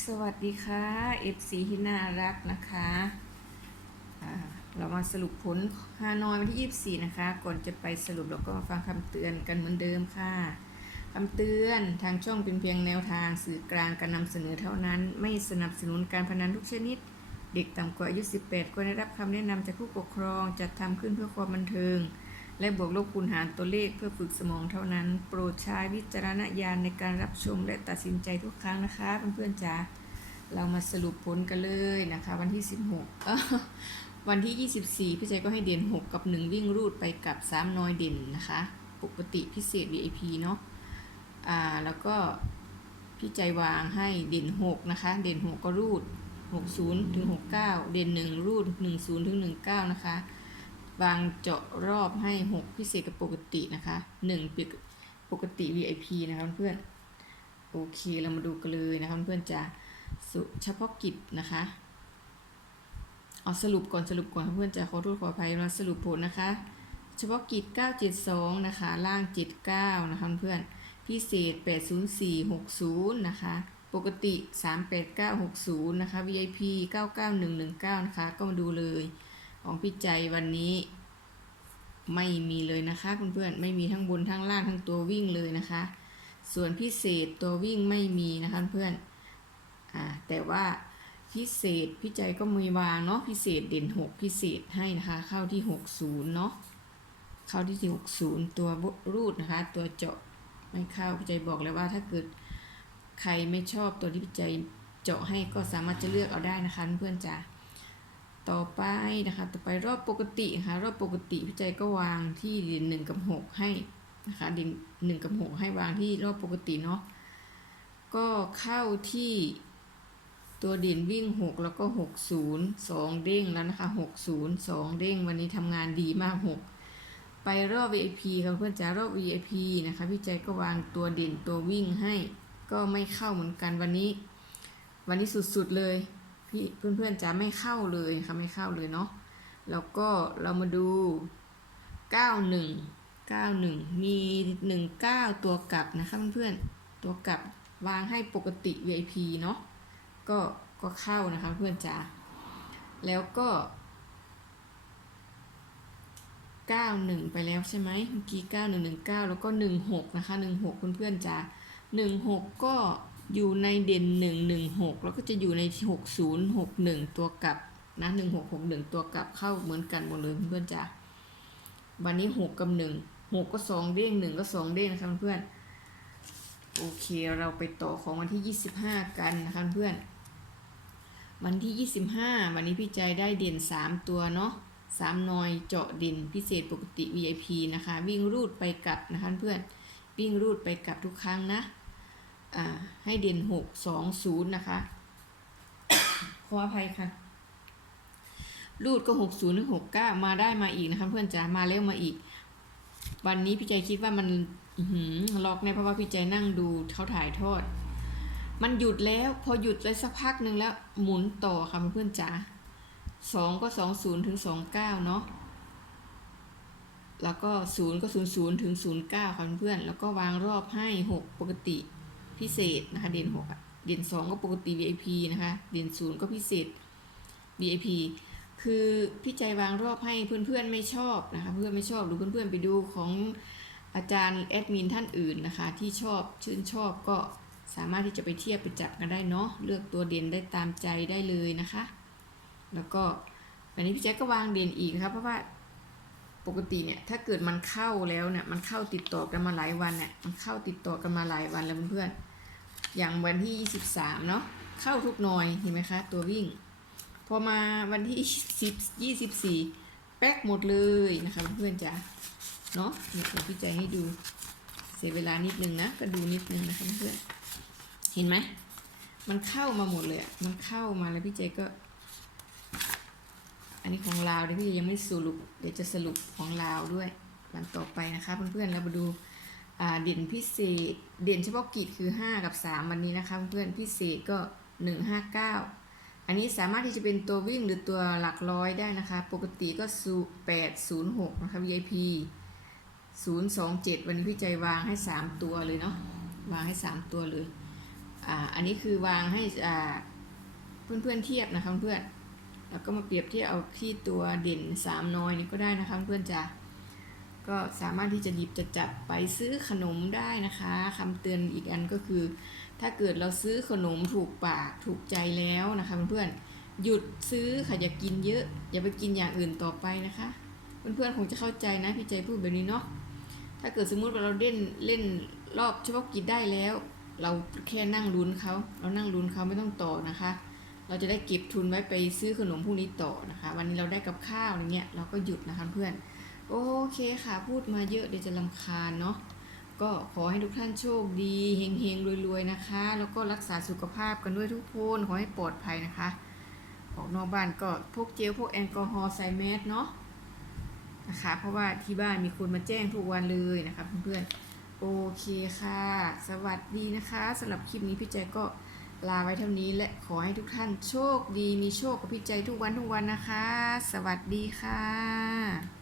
สวัสดีค่ะ FC ที่น่ารักนะคะอ่าเรามาสรุปผลฮานอยวันที่ 24 นะคะ ก่อนจะไปสรุปเราก็มาฟังคำเตือนกันเหมือนเดิมค่ะคำเตือนทางช่องเป็นเพียงแนวทางสื่อกลางการนำเสนอเท่านั้น ไม่สนับสนุนการพนันทุกชนิด เด็กต่ำกว่าอายุ 18 ควรได้รับคำแนะนำจากผู้ปกครองจัดทำขึ้นเพื่อความบันเทิง และบวกลบคูณหารตัวเลขเพื่อฝึกสมองเท่านั้น โปรดใช้วิจารณญาณในการรับชมและตัดสินใจทุกครั้งนะคะเพื่อนๆจ๋าเรามาสรุปผลกันเลยนะคะ วันที่ 16 วันที่ 24 พี่ใจก็ให้เด่น 6 กับ 1 วิ่งรูดไปกับ 3 น้อยเด่นนะคะ ปกติพิเศษ VIP เนาะอ่าแล้วก็พี่ใจวางให้เด่น 6 นะคะ เด่น 6 ก็รูด 60ถึง69 เด่น 1 รูด 10ถึง19 นะคะ วางเจาะรอบให้ 6 พิเศษกับปกตินะคะ1ปิดปกติ VIP นะคะเพื่อนโอเคเรามาดูกันเลยนะคะเพื่อนจะสุเฉพาะกิจนะคะเอาสรุปก่อนสรุปก่อนเพื่อนจะขอโทษขออภัยมาสรุปผลนะคะ เฉพาะกิจ 972 นะคะ ล่าง 79 นะคะเพื่อนพิเศษ 80460 นะคะ ปกติ 38960 นะคะ VIP 99119 นะคะ ก็มาดูเลย ของพี่ใจวันนี้ไม่มีเลยนะคะเพื่อนๆไม่มีทั้งบนทั้งล่างทั้งตัววิ่งเลยนะคะ ส่วนพิเศษตัววิ่งไม่มีนะคะเพื่อนอ่าแต่ว่าพิเศษพี่ใจก็มีวางเนาะพิเศษเด่น 6 พิเศษให้นะคะเข้าที่ 60 เนาะเข้าที่ 60 ตัวรูดนะคะ ตัวเจาะไม่เข้าพี่ใจบอกเลยว่าถ้าเกิดใครไม่ชอบตัวที่พี่ใจเจาะให้ก็สามารถจะเลือกเอาได้นะคะเพื่อนๆจ้า ต่อไปนะคะต่อไปรอบปกตินะคะรอบปกติพี่ใจก็วางที่เด่นหนึ่งกับหกให้นะคะเด่นหนึ่งกับหกให้วางที่รอบปกติเนาะก็เข้าที่ตัวเด่นวิ่งหกแล้วก็หกศูนย์สองเด้งแล้วนะคะหกศูนย์สองเด้งวันนี้ทำงานดีมากหกไปรอบ VIP ค่ะเพื่อนจ๋ารอบ VIP นะคะพี่ใจก็วางตัวเด่นตัววิ่งให้ ก็ไม่เข้าเหมือนกันวันนี้ วันนี้สุดๆเลย เพื่อนๆจะไม่เข้าเลยค่ะไม่เข้าเลยเนาะแล้วก็เรามาดู 91 91 มี 19 ตัวกลับนะคะเพื่อนๆตัวกลับวางให้ปกติ VIP เนาะก็ก็เข้านะคะเพื่อนจ๋าแล้วก็ 91 ไปแล้วใช่ไหมเมื่อกี้ 9119 แล้วก็ 16 นะคะ 16 เพื่อนๆจ๋า16 ก็ อยู่ในเด่นหนึ่งหนึ่งหกแล้วก็จะอยู่ในหกศูนย์หกหนึ่งตัวกลับนะหนึ่งหกหกหนึ่งตัวกลับเข้าเหมือนกันหมดเลยเพื่อนจ้ะวันนี้หกกับหนึ่งหกก็สองเด้งหนึ่งก็สองเด้งนะคะเพื่อนโอเคเราไปต่อของวันที่ยี่สิบห้ากันนะคะเพื่อน วันที่ยี่สิบห้าวันนี้พี่ใจได้เด่นสามตัวเนาะสามนอยเจาะด่นพิเศษปกติ VIP นะคะ วิ่งรูดไปกลับนะคะเพื่อน วิ่งรูดไปกลับทุกครั้งนะ ให้เด่นหกสองศูนย์นะคะ ขออภัยค่ะ รูดก็หกศูนย์ถึงหกเก้ามาได้มาอีกนะคะเพื่อนจ๋ามาแล้วมาอีก วันนี้พี่ใจคิดว่ามันหือล็อกแน่เพราะว่าพี่ใจนั่งดูเขาถ่ายทอด มันหยุดแล้วพอหยุดไปสักพักหนึ่งแล้วหมุนต่อค่ะเพื่อนจ๋าสองก็สองศูนย์ถึงสองเก้าเนาะแล้วก็ศูนย์ก็ศูนย์ศูนย์ถึงศูนย์เก้าค่ะเพื่อนแล้วก็วางรอบให้หกปกติ พิเศษนะคะเด่นหกอะเด่นสองก็ปกติ VIP นะคะเด่นศูนย์ก็พิเศษ VIP คือพี่ใจวางรอบให้เพื่อนๆไม่ชอบนะคะเพื่อนไม่ชอบหรือเพื่อนๆไปดูของอาจารย์แอดมินท่านอื่นนะคะที่ชอบชื่นชอบก็สามารถที่จะไปเทียบไปจับกันได้เนาะเลือกตัวเด่นได้ตามใจได้เลยนะคะ แล้วก็วันนี้พี่แจ๊กก็วางเด่นอีกครับเพราะว่าปกติเนี่ยถ้าเกิดมันเข้าแล้วเนี่ยมันเข้าติดต่อกันมาหลายวันเนี่ยมันเข้าติดต่อกันมาหลายวันแล้วเพื่อนๆ อย่างวันที่ 23 เนาะเข้าทุกหน่อยเห็นไหมคะ ตัววิ่ง พอมาวันที่ 10 24 แป๊กหมดเลยนะคะเพื่อนๆจ้ะเนาะเดี๋ยวพี่ใจให้ดูเสียเวลานิดนึงนะ ก็ดูนิดนึงนะคะเพื่อนเห็นไหมมันเข้ามาหมดเลยมันเข้ามาแล้วพี่ใจก็ อันนี้ของลาวเดี๋ยวพี่ยังไม่สรุป เดี๋ยวจะสรุปของลาวด้วยวันต่อไปนะคะเพื่อนๆแล้วมาดู เด่นพิเศษ เด่นเฉพาะกิจคือ 5 กับ 3 วันนี้นะคะเพื่อนพิเศษก็ 159 อันนี้สามารถที่จะเป็นตัววิ่งหรือตัวหลักร้อยได้นะคะ ปกติก็สู806 นะคะ VIP 027 วันนี้พี่ใจวางให้ 3 ตัวเลยเนาะวางให้ 3 ตัวเลยอ่าอันนี้คือวางให้อ่าเพื่อนๆเทียบนะคะเพื่อนแล้วก็มาเปรียบเทียบเอาที่ตัวเด่นสามน้อยนี่ก็ได้นะคะเพื่อนจ้ะ ก็สามารถที่จะหยิบจะจับไปซื้อขนมได้นะคะคำเตือนอีกอันก็คือ ถ้าเกิดเราซื้อขนมถูกปากถูกใจแล้วนะคะเพื่อนๆหยุดซื้อค่ะอย่ากินเยอะ อย่าไปกินอย่างอื่นต่อไปนะคะ เพื่อนๆคงจะเข้าใจนะพี่ใจพูดแบบนี้เนาะถ้าเกิดสมมุติว่าเราเล่นเล่นรอบเฉพาะกิจได้แล้ว เราแค่นั่งลุ้นเขาเรานั่งลุ้นเขาไม่ต้องต่อนะคะ เราจะได้เก็บทุนไว้ไปซื้อขนมพวกนี้ต่อนะคะ วันนี้เราได้กับข้าวอย่างเงี้ยเราก็หยุดนะคะเพื่อน โอเคค่ะ พูดมาเยอะเดี๋ยวจะลำคาญเนาะก็ขอให้ทุกท่านโชคดีเฮงเฮงๆรวยๆนะคะ แล้วก็รักษาสุขภาพกันด้วยทุกคนขอให้ปลอดภัยนะคะออกนอกบ้านก็พกเจลพวกแอลกอฮอล์ใส่แมสเนาะนะคะเพราะว่าที่บ้านมีคนมาแจ้งทุกวันเลยนะคะเพื่อนๆโอเคค่ะ สวัสดีนะคะสำหรับคลิปนี้พี่ใจก็ลาไว้เท่านี้และขอให้ทุกท่านโชคดีมีโชคกับพี่ใจทุกวันทุกวันนะคะ สวัสดีค่ะ